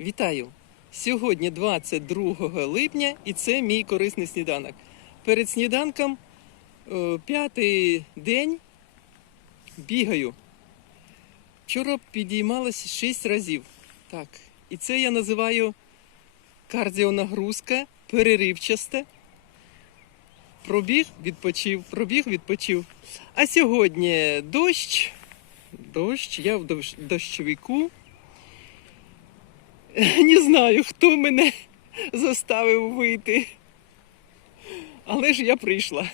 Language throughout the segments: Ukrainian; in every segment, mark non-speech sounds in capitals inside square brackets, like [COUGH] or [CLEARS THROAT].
Вітаю! Сьогодні 22 липня і це мій корисний сніданок. Перед сніданком е, п'ятий день бігаю. Вчора підіймалась 6 разів. Так, і це я називаю кардіонагрузка, переривчаста. Пробіг, відпочив, пробіг, відпочив. А сьогодні дощ. Дощ, я в дощ- дощовику. [LAUGHS] Не знаю, хто мене [LAUGHS] заставив вийти. Але ж я прийшла.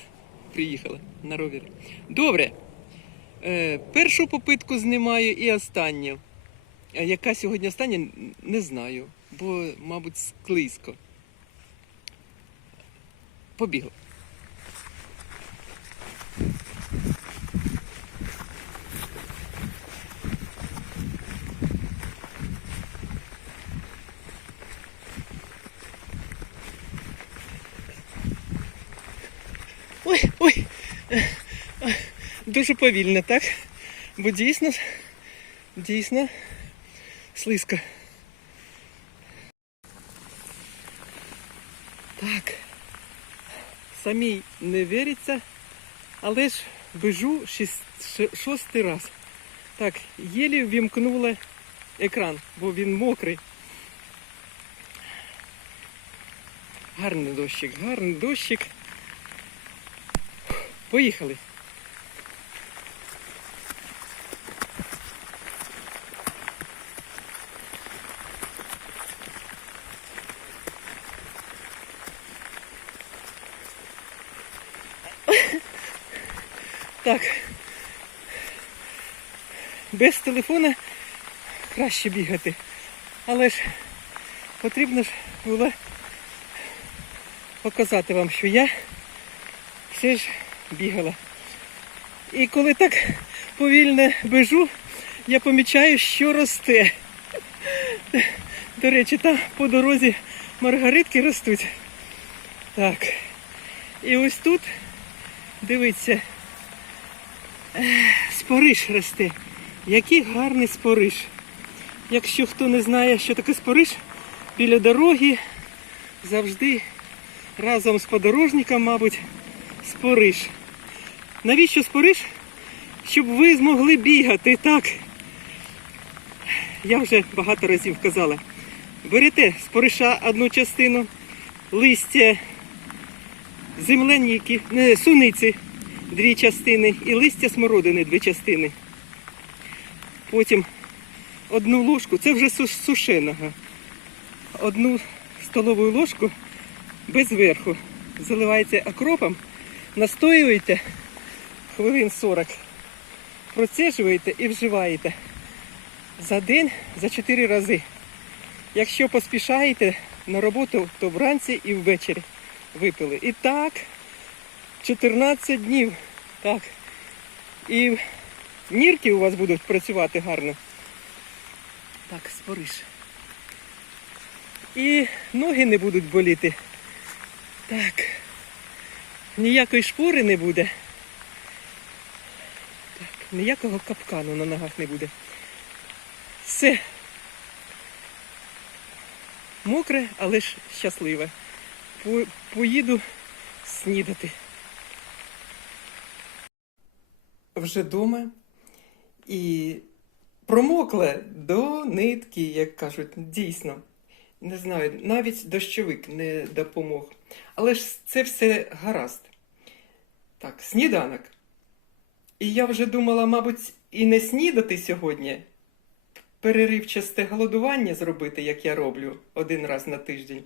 Приїхала на ровері. Добре. Е, першу попитку знімаю і останню. Яка сьогодні остання, не знаю, бо, мабуть, склизько. Побігла. Ой, ой. Е, е, Дуже повільно, так? Бо дійсно, дійсно слизько. Так. Самій не віриться, але ж бежу шостий раз. Так, єлі вімкнула екран, бо він мокрий. Гарний дощик, гарний дощик. Поїхали. Так. Без телефона краще бігати. Але ж потрібно ж було показати вам, що я все ж бігала. І коли так повільно бежу, я помічаю, що росте. До речі, там по дорозі маргаритки ростуть. Так. І ось тут, дивіться, спориш росте. Який гарний спориш. Якщо хто не знає, що таке спориш, біля дороги завжди разом з подорожником, мабуть, спориш. Навіщо спориш? Щоб ви змогли бігати, так. Я вже багато разів казала. Берете спориша одну частину, листя земляніки, не, суниці дві частини і листя смородини дві частини. Потім одну ложку, це вже сушеного, одну столову ложку без верху. Заливаєте окропом, настоюєте хвилин 40, процежуєте і вживаєте за день за 4 рази. Якщо поспішаєте на роботу, то вранці і ввечері випили. І так, 14 днів. Так. І нірки у вас будуть працювати гарно. Так, спориш. І ноги не будуть боліти. Так. Ніякої шпори не буде. Так, ніякого капкану на ногах не буде. Все. Мокре, але ж щасливе. По- Поїду снідати. Вже вдома і промокла до нитки, як кажуть, дійсно. Не знаю, навіть дощовик не допомог. Але ж це все гаразд. Так, сніданок. І я вже думала, мабуть, і не снідати сьогодні, переривчасте голодування зробити, як я роблю один раз на тиждень.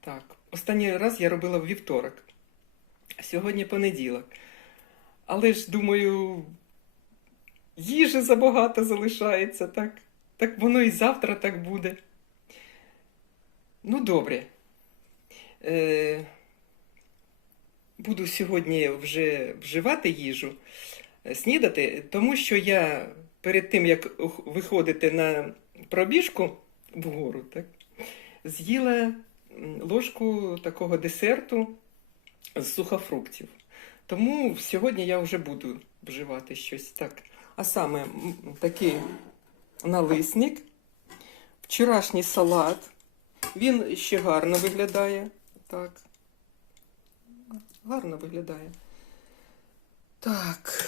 Так, останній раз я робила в вівторок, а сьогодні понеділок. Але ж думаю, їжі забагато залишається, так? Так воно і завтра так буде. Ну, добре. Е, буду сьогодні вже вживати їжу, е, снідати, тому що я перед тим, як виходити на пробіжку вгору, так, з'їла ложку такого десерту з сухофруктів. Тому сьогодні я вже буду вживати щось так. А саме такий налисник. вчорашній салат. Він ще гарно виглядає. Так. Гарно виглядає. Так.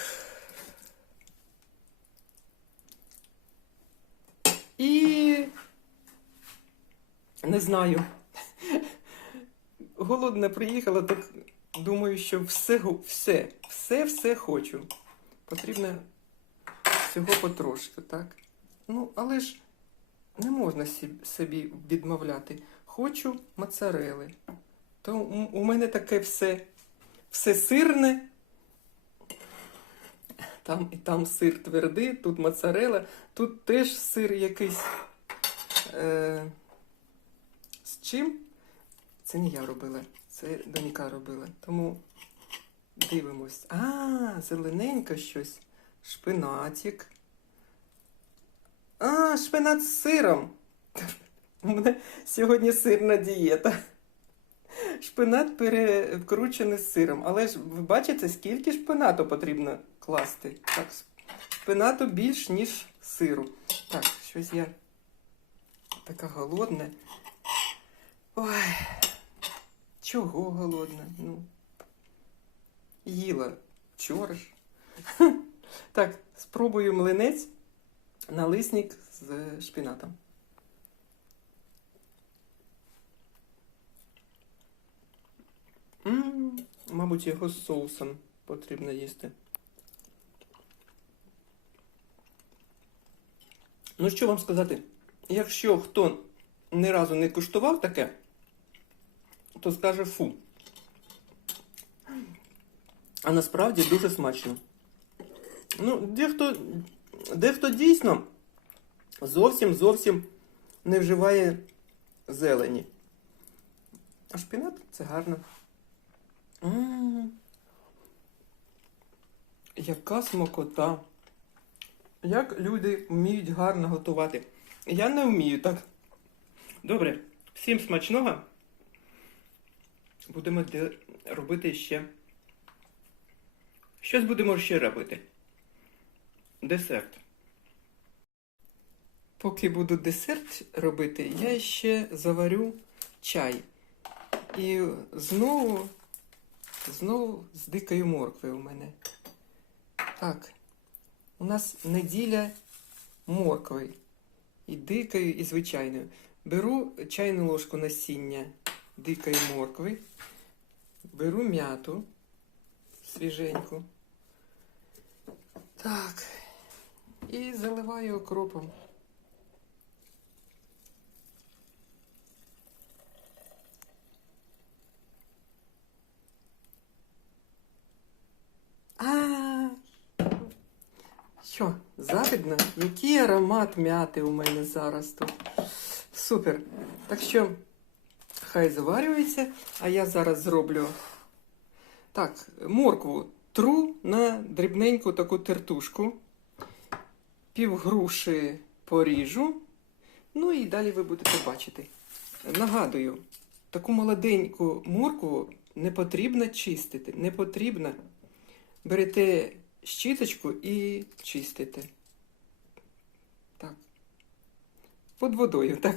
І не знаю. [LAUGHS] Голодна приїхала, так думаю, що все, все, все, все хочу. Потрібно всього потрошки, так? Ну, але ж не можна собі відмовляти. Хочу моцарели. То у мене таке все, все сирне. Там і там сир твердий, тут моцарела, тут теж сир якийсь. Е, з чим? Це не я робила, це донька робила. Тому дивимось. А, зелененько щось. Шпинатик. А, шпинат з сиром. У мене сьогодні сирна дієта. Шпинат перекручений з сиром. Але ж ви бачите, скільки шпинату потрібно класти. Так, шпинату більш, ніж сиру. Так, щось я така голодна. Ой, чого голодна? Ну, їла вчора ж. [LAUGHS] Так, спробую млинець налисник з шпинатом. М, Мабуть, його з соусом потрібно їсти. Ну, що вам сказати? Якщо хто ні разу не куштував таке, то скаже фу. А насправді дуже смачно. Ну, дехто, дехто дійсно зовсім зовсім не вживає зелені. А шпинат це гарно. М, Яка смакота. Як люди вміють гарно готувати. Я не вмію так. Добре, всім смачного. Будемо робити ще. Щось будемо ще робити. Десерт. Поки буду десерт робити, я ще заварю чай. І знову, знову з дикою морквою у мене. Так, у нас неділя моркви. І дикою, і звичайною. Беру чайну ложку насіння дикої моркви, беру м'яту свіженьку. Так. І заливаю окропом. Що, завидно? Який аромат м'яти у мене зараз тут. Супер. Так що, хай заварюється, а я зараз зроблю. Так, моркву тру на дрібненьку таку тертушку. Пів груші поріжу. Ну і далі ви будете бачити. Нагадую, таку молоденьку моркву не потрібно чистити. Не потрібно. Берете щіточку і чистите. Так. Під водою, так.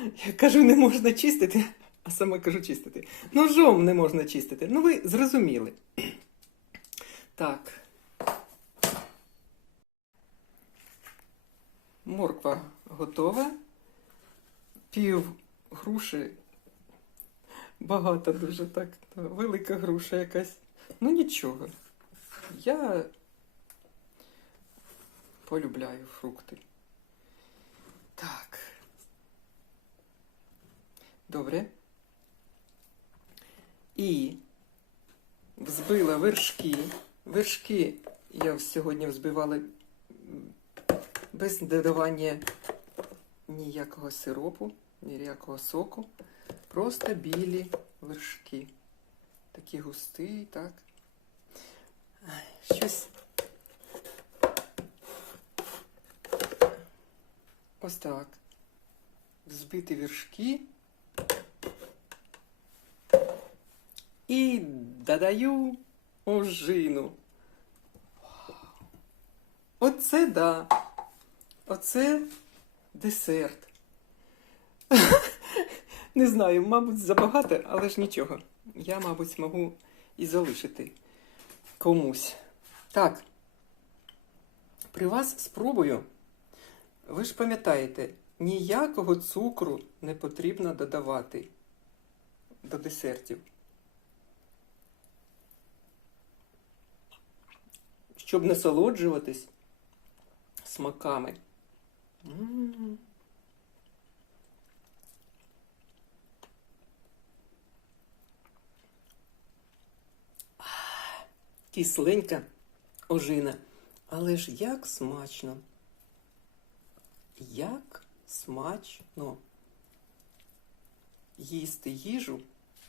[LAUGHS] Я кажу, не можна чистити, а сама кажу чистити. Ножом не можна чистити. Ну, ви зрозуміли. [CLEARS THROAT] Так. Морква готова. Пів груші. Багато дуже так. Велика груша якась. Ну нічого. Я полюбляю фрукти. Так. Добре. І взбила вершки. Вершки я сьогодні взбивала без додавання ніякого сиропу, ніякого соку. Просто білі вершки. Такі густі, так. Щось. Ось так. Взбити вершки. І додаю ожину. Оце да. Оце десерт. [LAUGHS] Не знаю, мабуть, забагато, але ж нічого. Я, мабуть, змогу і залишити комусь. Так. При вас спробую. Ви ж пам'ятаєте, ніякого цукру не потрібно додавати до десертів. Щоб насолоджуватись смаками. Кисленька ожина. Але ж як смачно. Як смачно їсти їжу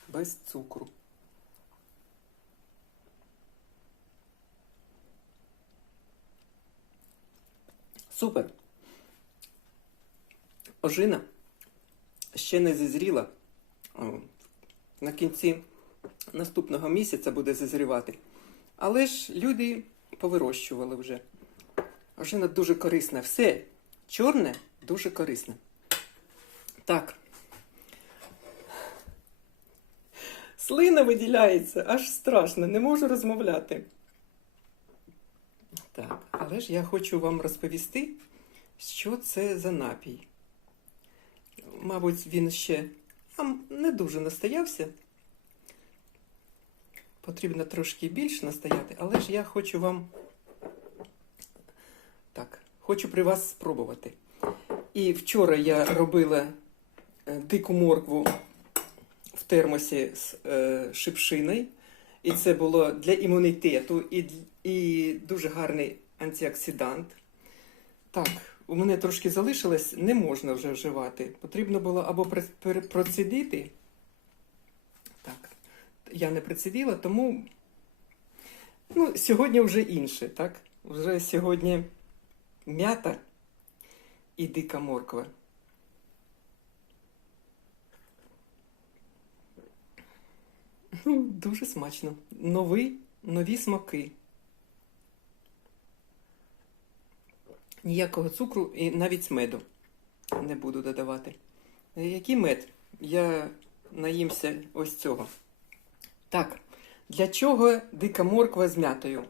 без цукру. Супер. Ожина ще не зізріла. На кінці наступного місяця буде зазрівати. Але ж люди повирощували вже. Ожина дуже корисна. Все чорне дуже корисне. Так. Слина виділяється, аж страшно, не можу розмовляти. Але ж я хочу вам розповісти, що це за напій. Мабуть, він ще там не дуже настоявся. Потрібно трошки більше настояти, але ж я хочу вам. Так, хочу при вас спробувати. І вчора я робила е, дику моркву в термосі з е, шипшиною. І це було для імунітету і, і дуже гарний антиоксидант. Так, у мене трошки залишилось, не можна вже вживати. Потрібно було або пр- процідити. Так, я не процідила, тому ну, сьогодні вже інше, так? Вже сьогодні м'ята і дика морква. Дуже смачно. Новий, нові смаки. Ніякого цукру і навіть меду не буду додавати. Е, Який мед? Я наїмся ось цього. Так, для чого дика морква з м'ятою?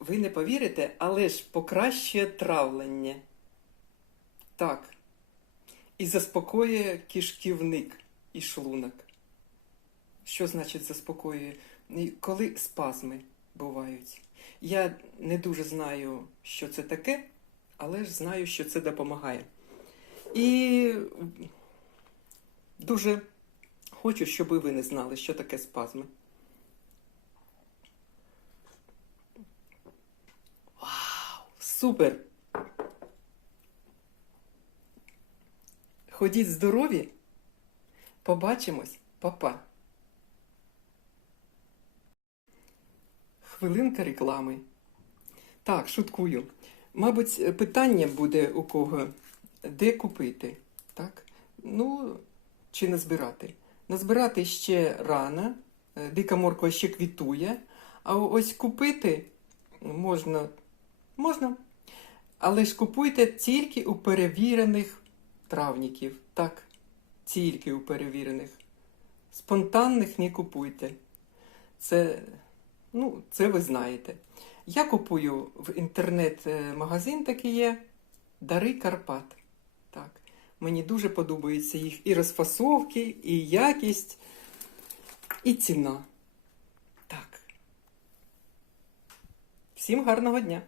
Ви не повірите, але ж покращує травлення. Так. І заспокоює кишківник і шлунок. Що значить заспокоює? Коли спазми бувають. Я не дуже знаю, що це таке, але ж знаю, що це допомагає. І дуже хочу, щоб ви не знали, що таке спазми. Вау! Супер! Ходіть здорові! Побачимось, Па-па! Хвилинка реклами. Так, шуткую. Мабуть, питання буде у кого, де купити, так? Ну, чи назбирати. Назбирати ще рано, е, дика морква ще квітує, а ось купити можна, можна. Але ж купуйте тільки у перевірених травників. Так, тільки у перевірених. Спонтанних не купуйте. Це Ну, це ви знаєте. Я купую в інтернет-магазин такий є Дари Карпат. Так. Мені дуже подобаються їх і розфасовки, і якість, і ціна. Так. Всім гарного дня!